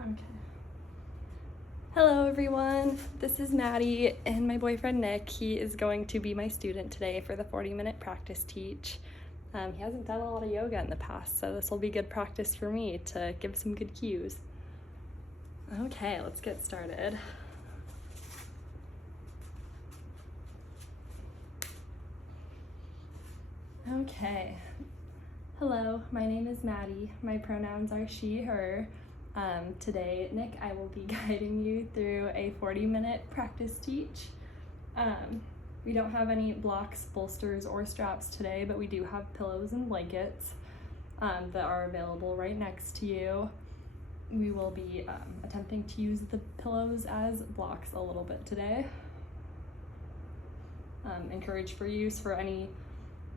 Okay. Hello everyone, this is Maddie and my boyfriend Nick. He is going to be my student today for the 40-minute practice teach. He hasn't done a lot of yoga in the past, so this will be good practice for me to give some good cues. Okay, let's get started. Okay. Hello, my name is Maddie. My pronouns are she, her. Today, Nick, I will be guiding you through a 40-minute practice teach. We don't have any blocks, bolsters, or straps today, but we do have pillows and blankets that are available right next to you. We will be attempting to use the pillows as blocks a little bit today. Encourage for use for any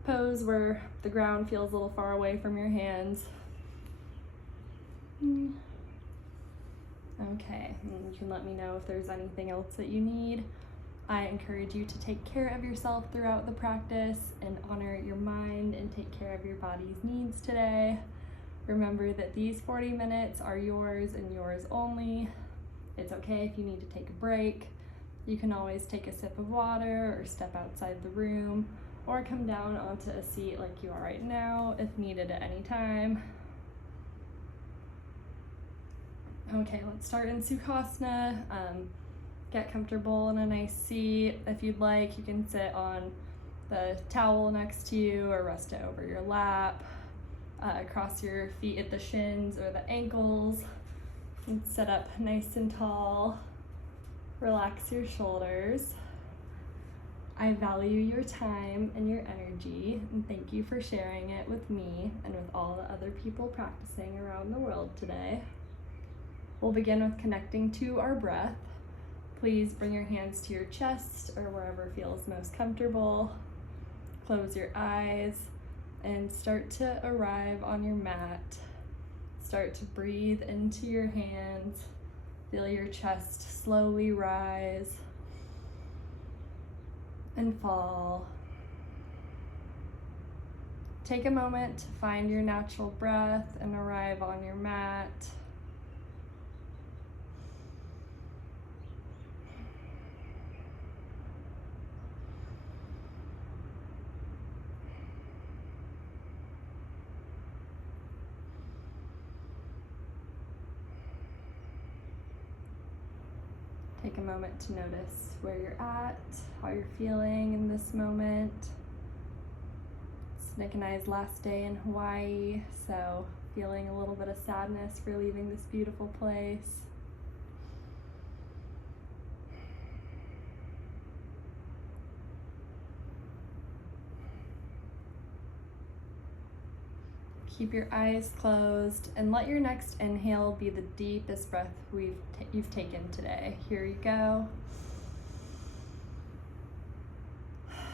pose where the ground feels a little far away from your hands. Okay, and you can let me know if there's anything else that you need. I encourage you to take care of yourself throughout the practice and honor your mind and take care of your body's needs today. Remember that these 40 minutes are yours and yours only. It's okay if you need to take a break. You can always take a sip of water or step outside the room or come down onto a seat like you are right now if needed at any time. Okay, let's start in Sukhasana. Get comfortable in a nice seat. If you'd like, you can sit on the towel next to you or rest it over your lap. Cross your feet at the shins or the ankles. And sit up nice and tall. Relax your shoulders. I value your time and your energy, and thank you for sharing it with me and with all the other people practicing around the world today. We'll begin with connecting to our breath. Please bring your hands to your chest or wherever feels most comfortable. Close your eyes and start to arrive on your mat. Start to breathe into your hands. Feel your chest slowly rise and fall. Take a moment to find your natural breath and arrive on your mat. Take a moment to notice where you're at, how you're feeling in this moment. It's Nick and I's last day in Hawaii, so feeling a little bit of sadness for leaving this beautiful place. Keep your eyes closed and let your next inhale be the deepest breath you've taken today. Here you go.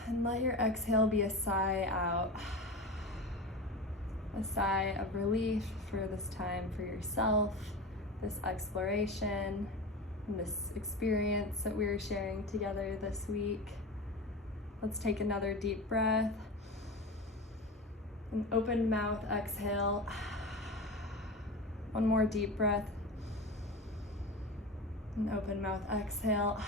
And let your exhale be a sigh out. A sigh of relief for this time for yourself, this exploration, and this experience that we're sharing together this week. Let's take another deep breath. An open mouth exhale. One more deep breath. An open mouth exhale.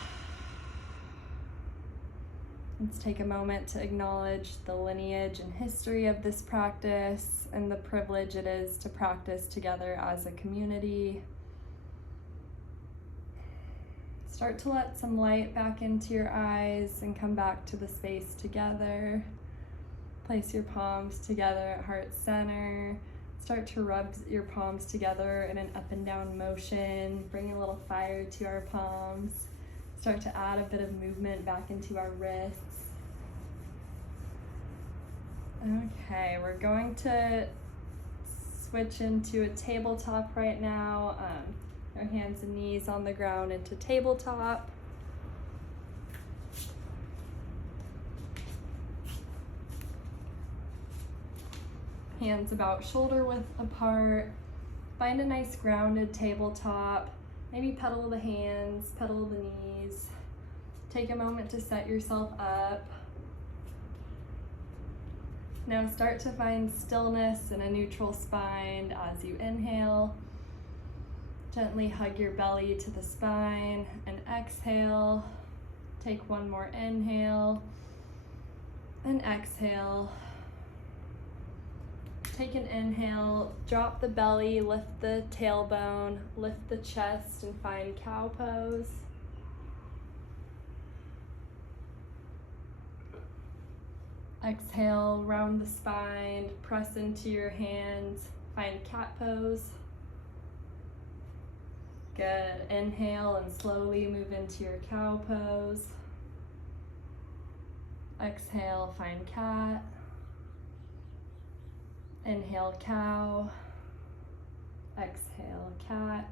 Let's take a moment to acknowledge the lineage and history of this practice and the privilege it is to practice together as a community. Start to let some light back into your eyes and come back to the space together. Place your palms together at heart center. Start to rub your palms together in an up and down motion. Bring a little fire to our palms. Start to add a bit of movement back into our wrists. Okay, we're going to switch into a tabletop right now. Our hands and knees on the ground into tabletop. Hands about shoulder width apart. Find a nice grounded tabletop. Maybe pedal the hands, pedal the knees. Take a moment to set yourself up. Now start to find stillness and a neutral spine as you inhale. Gently hug your belly to the spine and exhale. Take one more inhale and exhale. Take an inhale, drop the belly, lift the tailbone, lift the chest, and find cow pose. Exhale, round the spine, press into your hands, find cat pose. Good. Inhale and slowly move into your cow pose. Exhale, find cat. Inhale, cow. Exhale, cat.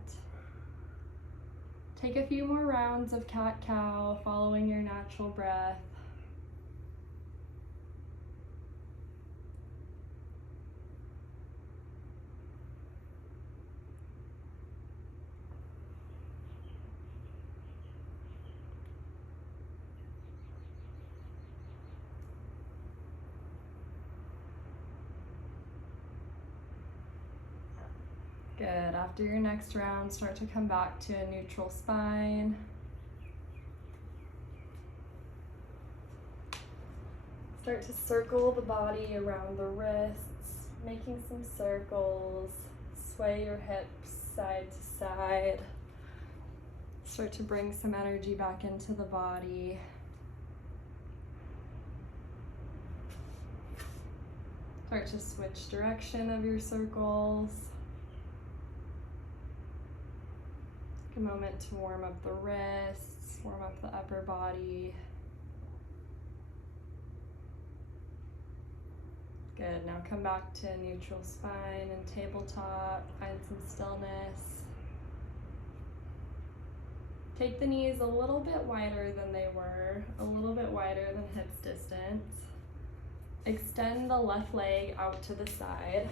Take a few more rounds of cat-cow, following your natural breath. Good. After your next round, start to come back to a neutral spine. Start to circle the body around the wrists, making some circles. Sway your hips side to side. Start to bring some energy back into the body. Start to switch direction of your circles. Take a moment to warm up the wrists, warm up the upper body. Good, now come back to neutral spine and tabletop, find some stillness. Take the knees a little bit wider than they were, a little bit wider than hips distance. Extend the left leg out to the side.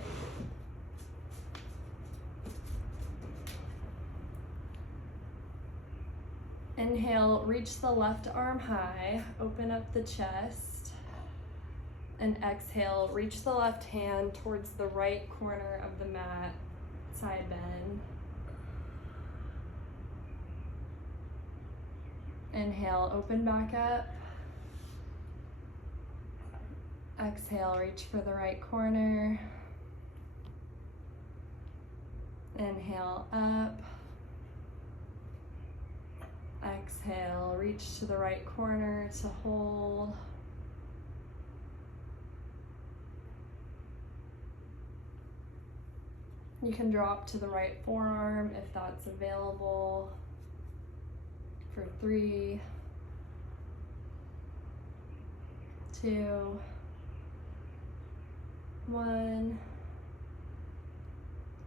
Inhale, reach the left arm high, open up the chest. And exhale, reach the left hand towards the right corner of the mat, side bend. Inhale, open back up. Exhale, reach for the right corner. Inhale, up. Exhale, reach to the right corner to hold. You can drop to the right forearm if that's available. For 3, 2, 1.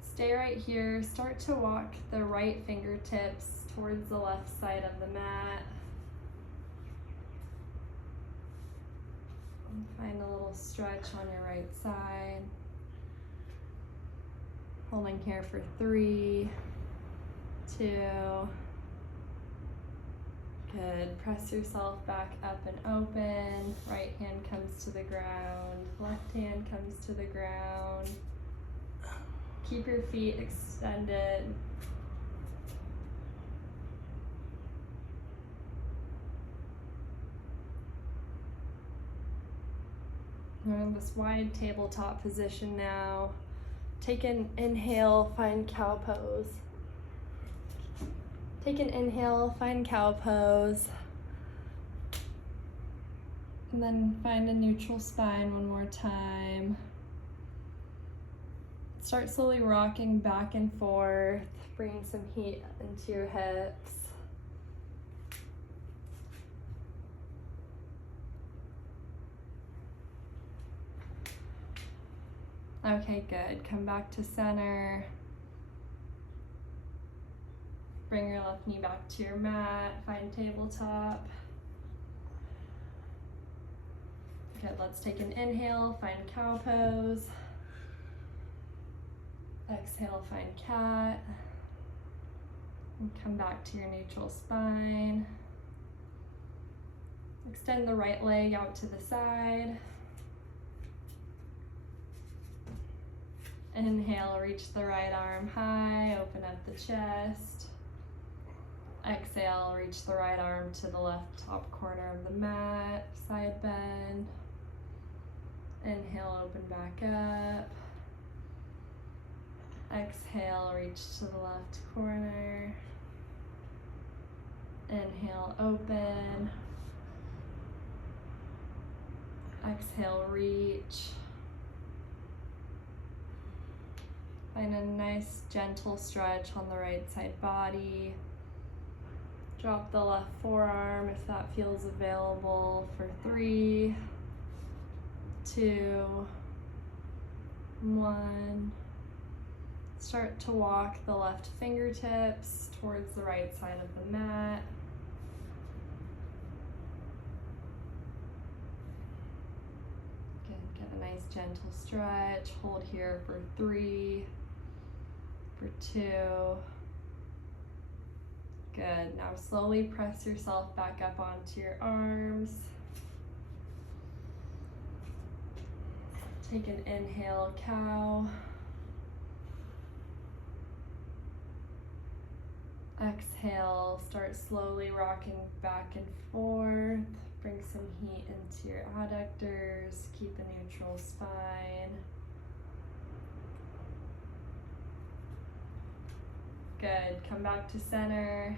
Stay right here. Start to walk the right fingertips towards the left side of the mat. And find a little stretch on your right side. Holding here for 3, 2. Good. Press yourself back up and open. Right hand comes to the ground. Left hand comes to the ground. Keep your feet extended. We're in this wide tabletop position now. Take an inhale, find cow pose. Take an inhale, find cow pose. And then find a neutral spine one more time. Start slowly rocking back and forth, bringing some heat into your hips. Okay, good. Come back to center. Bring your left knee back to your mat. Find tabletop. Good, let's take an inhale. Find cow pose. Exhale, find cat. And come back to your neutral spine. Extend the right leg out to the side. Inhale, reach the right arm high, open up the chest. Exhale, reach the right arm to the left top corner of the mat, side bend. Inhale, open back up. Exhale, reach to the left corner. Inhale, open. Exhale, reach. Find a nice gentle stretch on the right side body. Drop the left forearm if that feels available for 3, 2, 1. Start to walk the left fingertips towards the right side of the mat. Again, get a nice gentle stretch. Hold here for 3, for 2. Good. Now slowly press yourself back up onto your arms. Take an inhale, cow. Exhale, start slowly rocking back and forth. Bring some heat into your adductors. Keep a neutral spine. Good. Come back to center.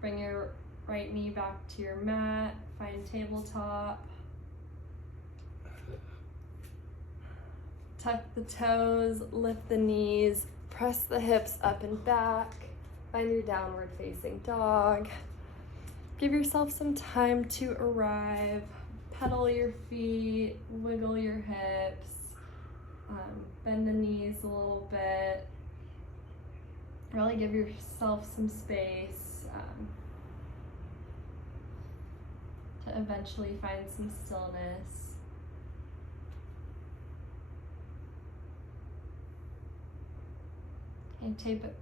Bring your right knee back to your mat. Find tabletop. Tuck the toes, lift the knees, press the hips up and back. Find your downward facing dog. Give yourself some time to arrive. Pedal your feet, wiggle your hips, bend the knees a little bit. Really give yourself some space to eventually find some stillness. And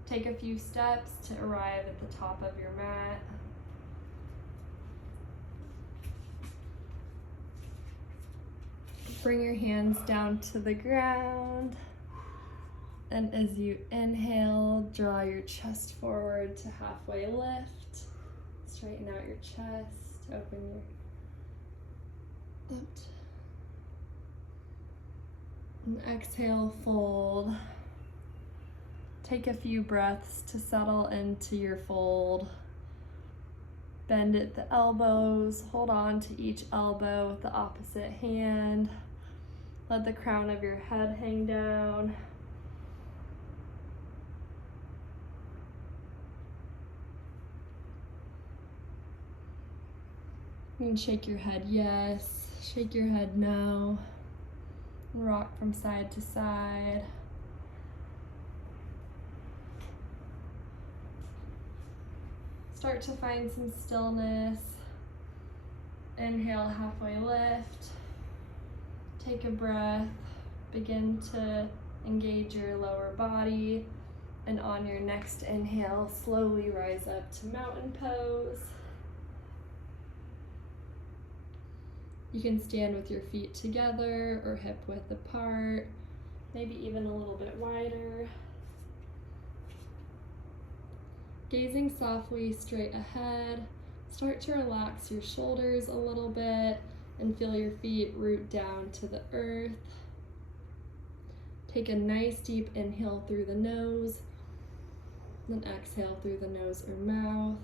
take a few steps to arrive at the top of your mat. Bring your hands down to the ground. And as you inhale, draw your chest forward to halfway lift. Straighten out your chest, open your lift. And exhale, fold. Take a few breaths to settle into your fold. Bend at the elbows, hold on to each elbow with the opposite hand. Let the crown of your head hang down. You can shake your head yes, shake your head no. Rock from side to side. Start to find some stillness. Inhale, halfway lift. Take a breath. Begin to engage your lower body. And on your next inhale, slowly rise up to mountain pose. You can stand with your feet together or hip width apart, maybe even a little bit wider. Gazing softly straight ahead, start to relax your shoulders a little bit and feel your feet root down to the earth. Take a nice deep inhale through the nose, then exhale through the nose or mouth.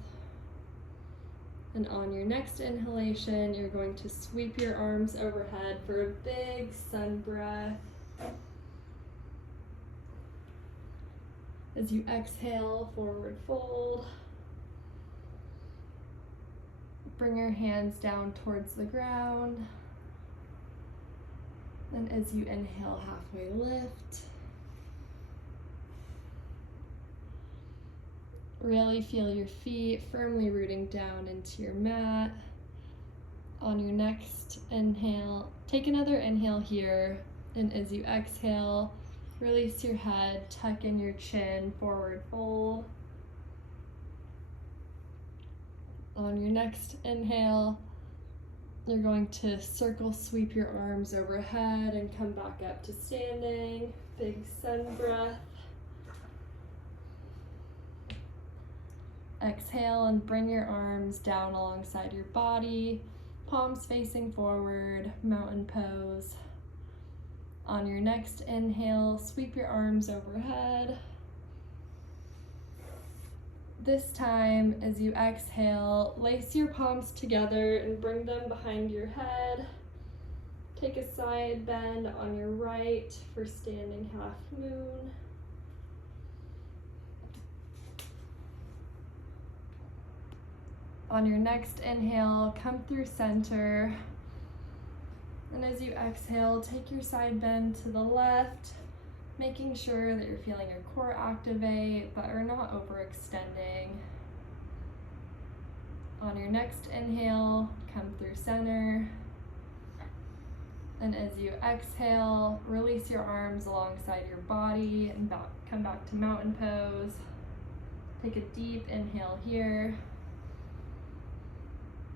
And on your next inhalation, you're going to sweep your arms overhead for a big sun breath. As you exhale, forward fold. Bring your hands down towards the ground. And as you inhale, halfway lift. Really feel your feet firmly rooting down into your mat. On your next inhale, take another inhale here. And as you exhale, release your head, tuck in your chin, forward fold. On your next inhale, You're going to circle sweep your arms overhead and come back up to standing. Big sun breath. Exhale and bring your arms down alongside your body, palms facing forward, mountain pose. On your next inhale, sweep your arms overhead. This time, as you exhale, lace your palms together and bring them behind your head. Take a side bend on your right for standing half moon. On your next inhale, come through center. And as you exhale, take your side bend to the left, making sure that you're feeling your core activate, but are not overextending. On your next inhale, come through center. And as you exhale, release your arms alongside your body and come back to mountain pose. Take a deep inhale here.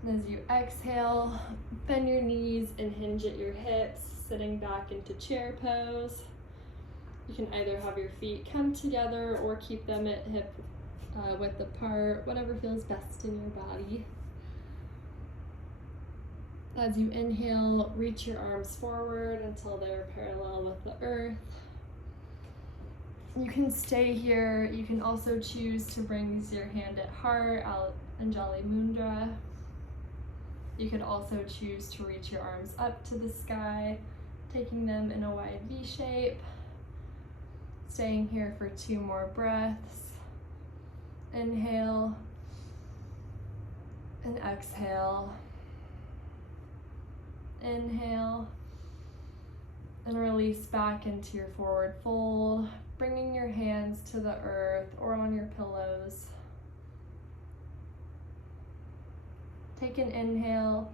And as you exhale, bend your knees and hinge at your hips, sitting back into chair pose. You can either have your feet come together or keep them at hip width apart, whatever feels best in your body. As you inhale, reach your arms forward until they're parallel with the earth. You can stay here. You can also choose to bring your hand at heart, Anjali Mudra. You could also choose to reach your arms up to the sky, taking them in a wide V shape. Staying here for 2 more breaths. Inhale and exhale. Inhale and release back into your forward fold, bringing your hands to the earth or on your pillows. Take an inhale,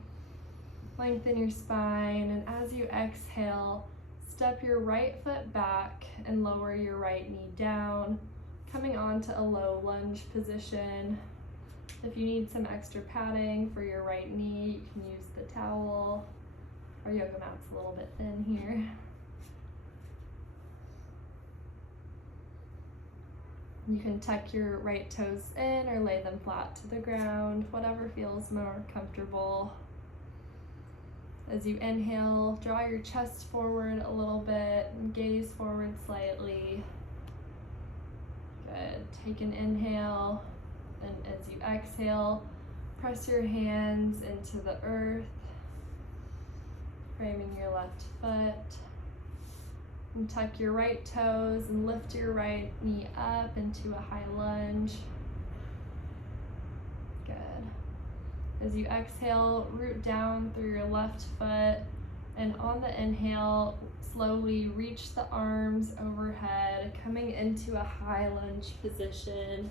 lengthen your spine, and as you exhale, step your right foot back and lower your right knee down, coming onto a low lunge position. If you need some extra padding for your right knee, you can use the towel. Our yoga mat's a little bit thin here. You can tuck your right toes in or lay them flat to the ground, whatever feels more comfortable. As you inhale, draw your chest forward a little bit and gaze forward slightly. Good. Take an inhale, and as you exhale, press your hands into the earth, framing your left foot. And tuck your right toes and lift your right knee up into a high lunge. Good. As you exhale, root down through your left foot, and on the inhale, slowly reach the arms overhead, coming into a high lunge position.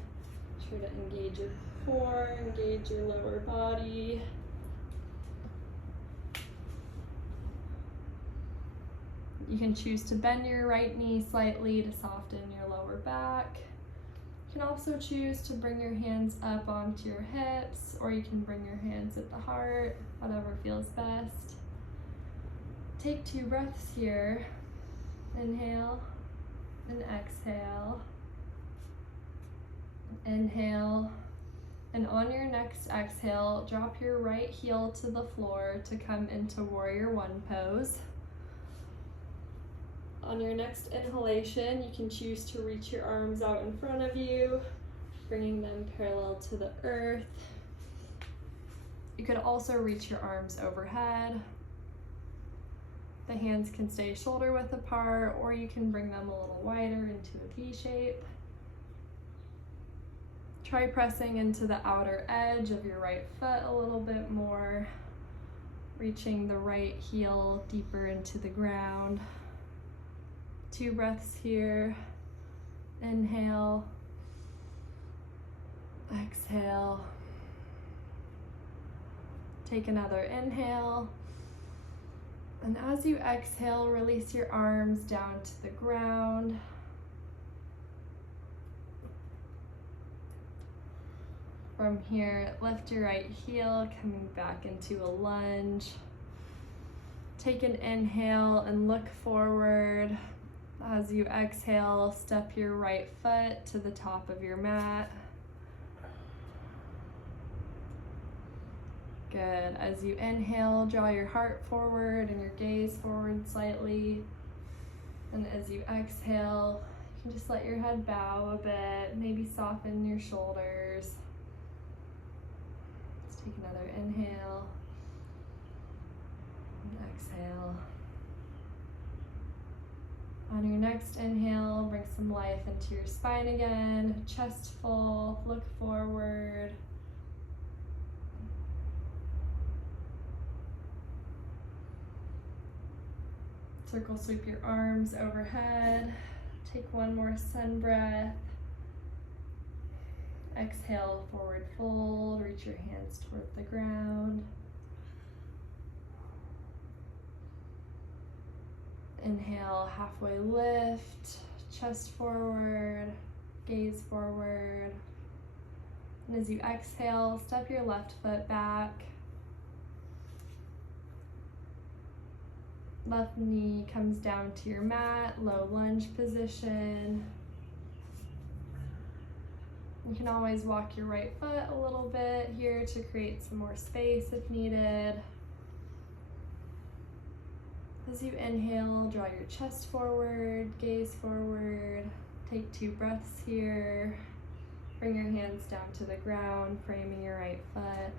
Try to engage your core, engage your lower body. You can choose to bend your right knee slightly to soften your lower back. You can also choose to bring your hands up onto your hips, or you can bring your hands at the heart, whatever feels best. Take 2 breaths here. Inhale and exhale. Inhale, and on your next exhale, drop your right heel to the floor to come into Warrior One pose. On your next inhalation, you can choose to reach your arms out in front of you, bringing them parallel to the earth. You could also reach your arms overhead. The hands can stay shoulder width apart, or you can bring them a little wider into a V shape. Try pressing into the outer edge of your right foot a little bit more, reaching the right heel deeper into the ground. 2 breaths here. Inhale, exhale. Take another inhale. And as you exhale, release your arms down to the ground. From here, lift your right heel, coming back into a lunge. Take an inhale and look forward. As you exhale, step your right foot to the top of your mat. Good. As you inhale, draw your heart forward and your gaze forward slightly. And as you exhale, you can just let your head bow a bit, maybe soften your shoulders. Let's take another inhale and exhale. On your next inhale, bring some life into your spine again, chest full, look forward. Circle sweep your arms overhead. Take one more sun breath. Exhale, forward fold, reach your hands toward the ground. Inhale, halfway lift, chest forward, gaze forward. And as you exhale, step your left foot back. Left knee comes down to your mat, low lunge position. You can always walk your right foot a little bit here to create some more space if needed. As you inhale, draw your chest forward, gaze forward. Take 2 breaths here. Bring your hands down to the ground, framing your right foot.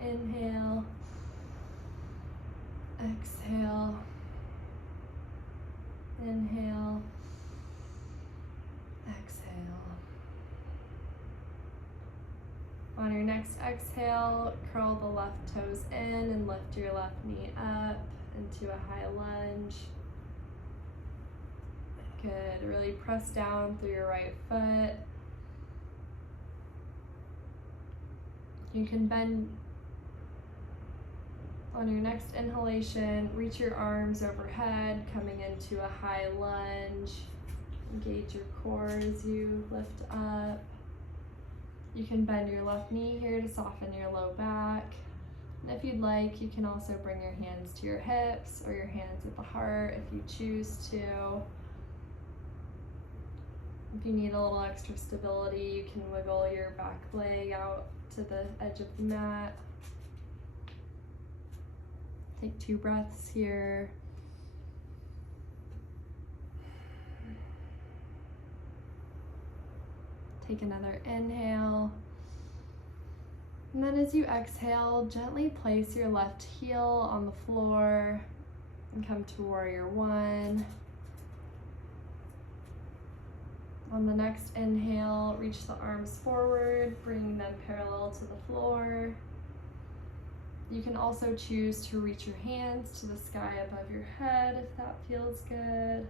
Inhale. Exhale. Inhale. Exhale. On your next exhale, curl the left toes in and lift your left knee up into a high lunge. Good. Really press down through your right foot. You can bend on your next inhalation, reach your arms overhead, coming into a high lunge. Engage your core as you lift up. You can bend your left knee here to soften your low back. And if you'd like, you can also bring your hands to your hips or your hands at the heart if you choose to. If you need a little extra stability, you can wiggle your back leg out to the edge of the mat. Take 2 breaths here. Take another inhale. And then as you exhale, gently place your left heel on the floor and come to warrior 1. On the next inhale, reach the arms forward, bringing them parallel to the floor. You can also choose to reach your hands to the sky above your head if that feels good.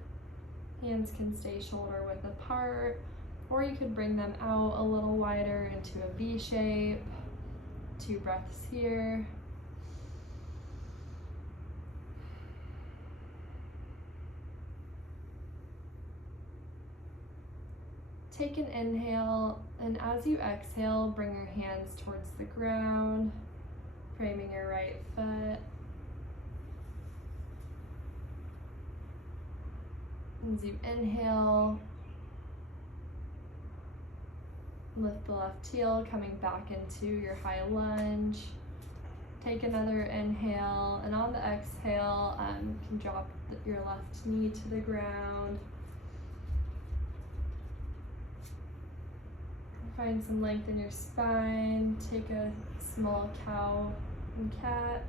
Hands can stay shoulder width apart, or you could bring them out a little wider into a V shape. 2 breaths here. Take an inhale, and as you exhale, bring your hands towards the ground, framing your right foot. As you inhale, lift the left heel, coming back into your high lunge. Take another inhale, and on the exhale, you can drop your left knee to the ground. Find some length in your spine. Take a small cow and cat.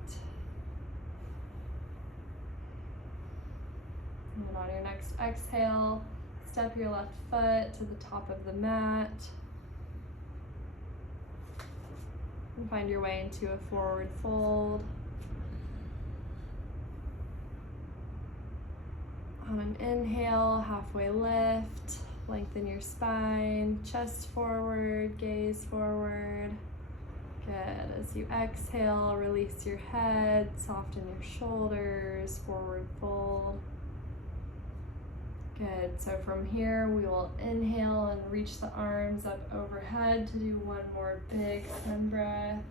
And then on your next exhale, step your left foot to the top of the mat. And find your way into a forward fold. On an inhale, halfway lift. Lengthen your spine, chest forward, gaze forward. Good. As you exhale, release your head, soften your shoulders, forward fold. Good. So from here, we will inhale and reach the arms up overhead to do one more big sun breath.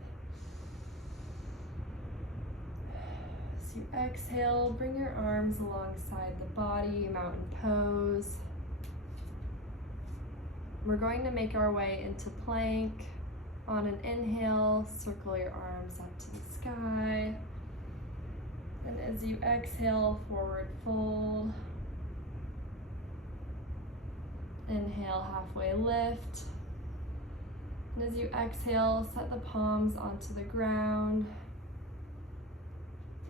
As you exhale, bring your arms alongside the body, mountain pose. We're going to make our way into plank. On an inhale, circle your arms up to the sky. And as you exhale, forward fold. Inhale, halfway lift. And as you exhale, set the palms onto the ground.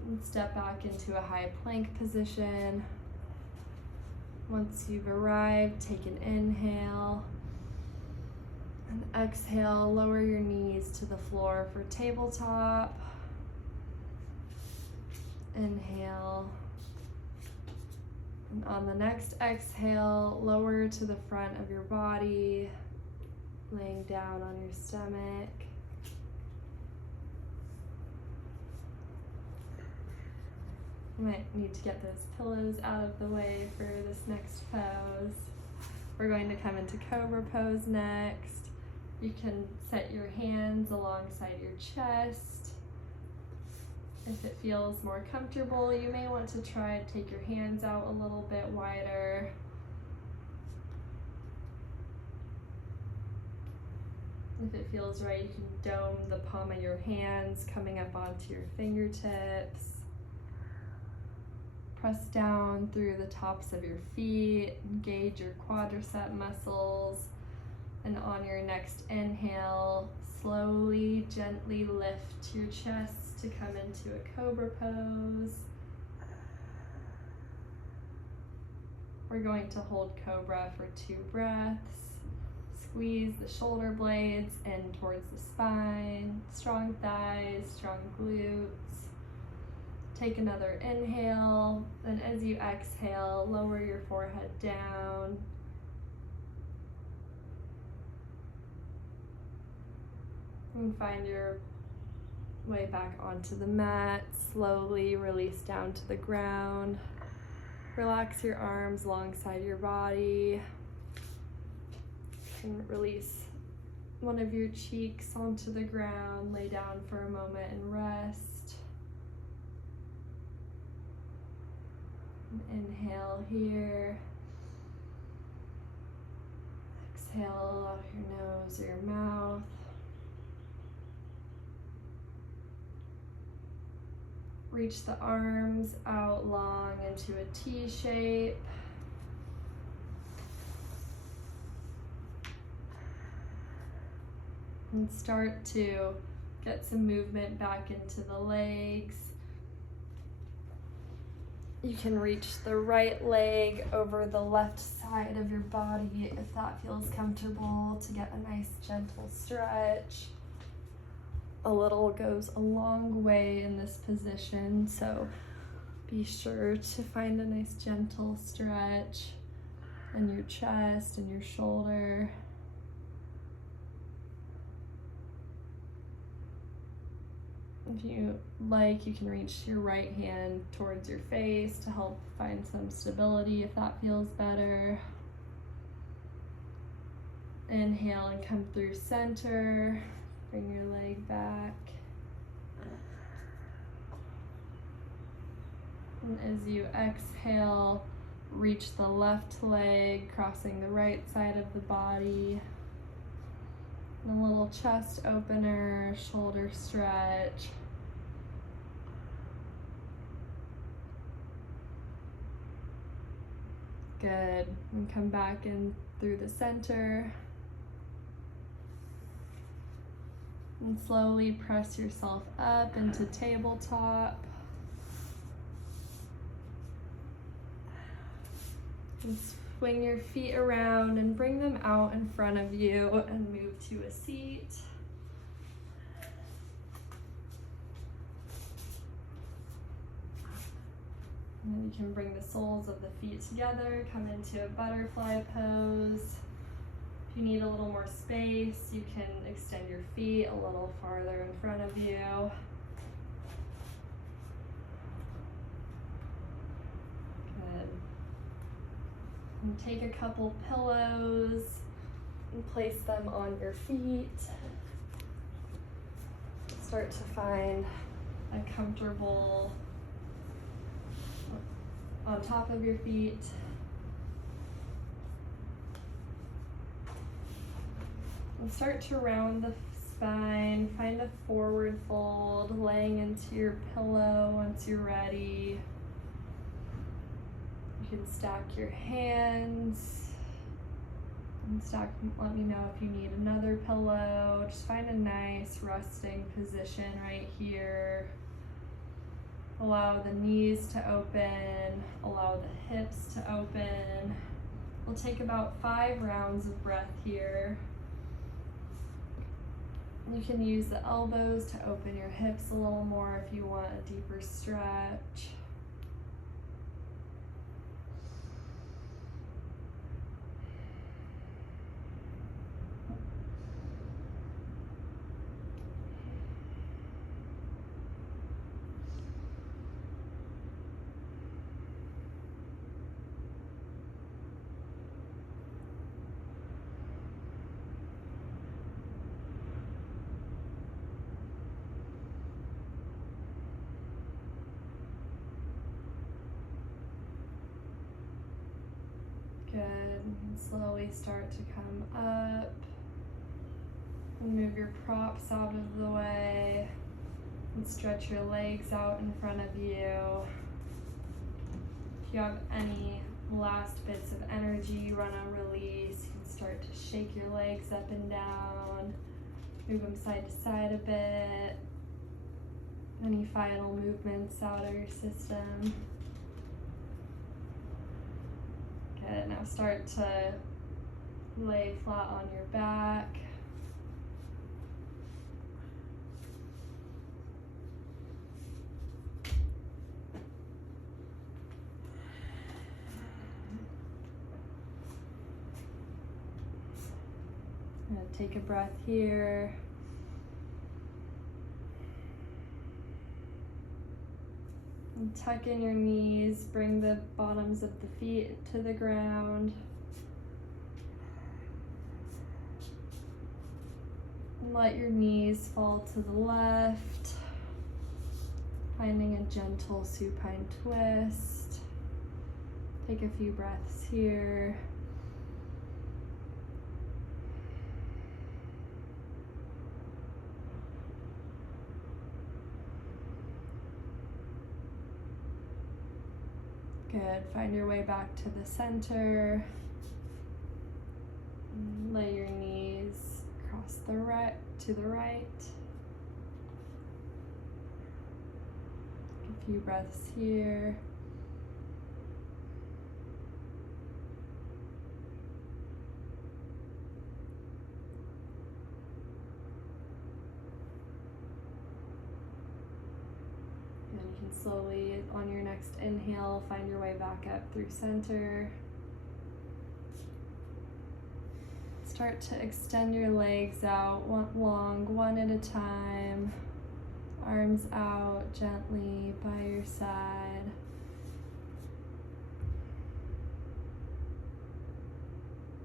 And step back into a high plank position. Once you've arrived, take an inhale. And exhale, lower your knees to the floor for tabletop. Inhale. And on the next exhale, lower to the front of your body, laying down on your stomach. You might need to get those pillows out of the way for this next pose. We're going to come into Cobra pose next. You can set your hands alongside your chest. If it feels more comfortable, you may want to try to take your hands out a little bit wider. If it feels right, you can dome the palm of your hands coming up onto your fingertips. Press down through the tops of your feet, engage your quadricep muscles, and on your next inhale, slowly, gently lift your chest to come into a Cobra pose. We're going to hold Cobra for 2 breaths. Squeeze the shoulder blades in towards the spine, strong thighs, strong glutes. Take another inhale, and as you exhale, lower your forehead down. And find your way back onto the mat. Slowly release down to the ground. Relax your arms alongside your body. And release one of your cheeks onto the ground. Lay down for a moment and rest. Inhale here. Exhale out your nose or your mouth. Reach the arms out long into a T shape. And start to get some movement back into the legs. You can reach the right leg over the left side of your body if that feels comfortable to get a nice gentle stretch. A little goes a long way in this position, so be sure to find a nice gentle stretch in your chest and your shoulder. If you like, you can reach your right hand towards your face to help find some stability if that feels better. Inhale and come through center. Bring your leg back. And as you exhale, reach the left leg, crossing the right side of the body. And a little chest opener, shoulder stretch. Good. And come back in through the center. And slowly press yourself up into tabletop. And swing your feet around and bring them out in front of you and move to a seat. And then you can bring the soles of the feet together, come into a butterfly pose. If you need a little more space, you can extend your feet a little farther in front of you. Good. And take a couple pillows and place them on your feet. Start to find a comfortable on top of your feet. And start to round the spine. Find a forward fold, laying into your pillow once you're ready. You can stack your hands and let me know if you need another pillow. Just find a nice resting position right here. Allow the knees to open, allow the hips to open. We'll take about 5 rounds of breath here. You can use the elbows to open your hips a little more if you want a deeper stretch. Good. And slowly start to come up. And move your props out of the way. And stretch your legs out in front of you. If you have any last bits of energy you want to release, you can start to shake your legs up and down. Move them side to side a bit. Any final movements out of your system. Good, now start to lay flat on your back. And take a breath here. And tuck in your knees, bring the bottoms of the feet to the ground. And let your knees fall to the left, finding a gentle supine twist. Take a few breaths here. Good. Find your way back to the center. Lay your knees across the right to the right. A few breaths here. Slowly, on your next inhale, find your way back up through center. Start to extend your legs out one at a time. Arms out gently by your side.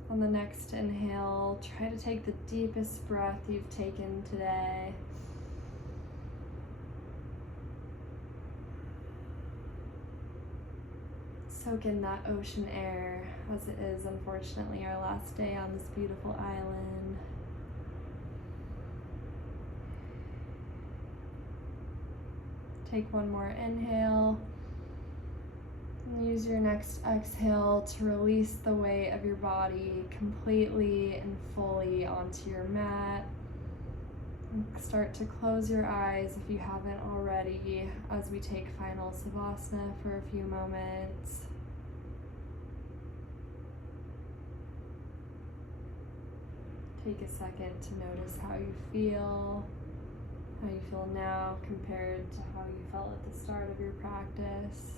On the next inhale, try to take the deepest breath you've taken today. Soak in that ocean air, as it is unfortunately our last day on this beautiful island. Take one more inhale. And use your next exhale to release the weight of your body completely and fully onto your mat. And start to close your eyes if you haven't already as we take final Savasana for a few moments. Take a second to notice how you feel now compared to how you felt at the start of your practice.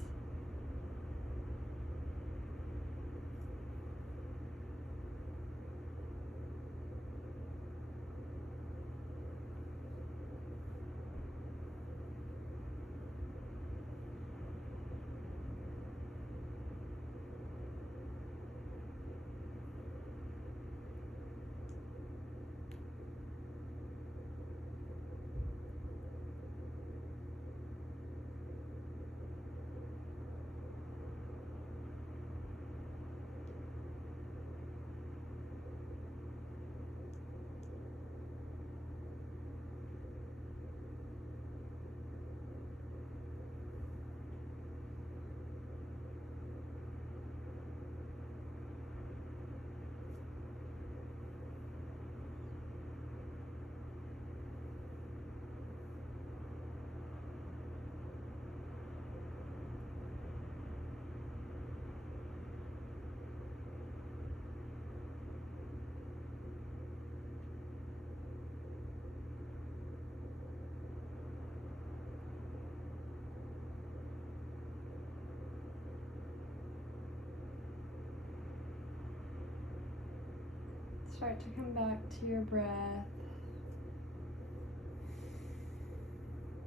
Start to come back to your breath.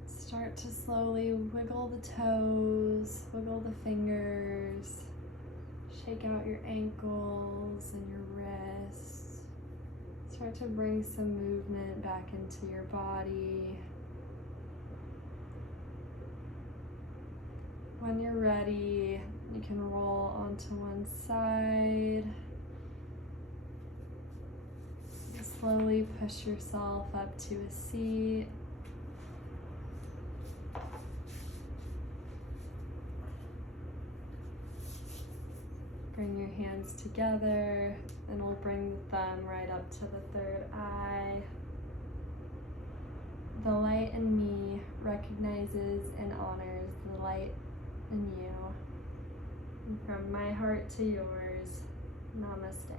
Start to slowly wiggle the toes, wiggle the fingers, shake out your ankles and your wrists. Start to bring some movement back into your body. When you're ready, you can roll onto one side. Slowly push yourself up to a seat. Bring your hands together, and we'll bring the thumb right up to the third eye. The light in me recognizes and honors the light in you. And from my heart to yours, namaste.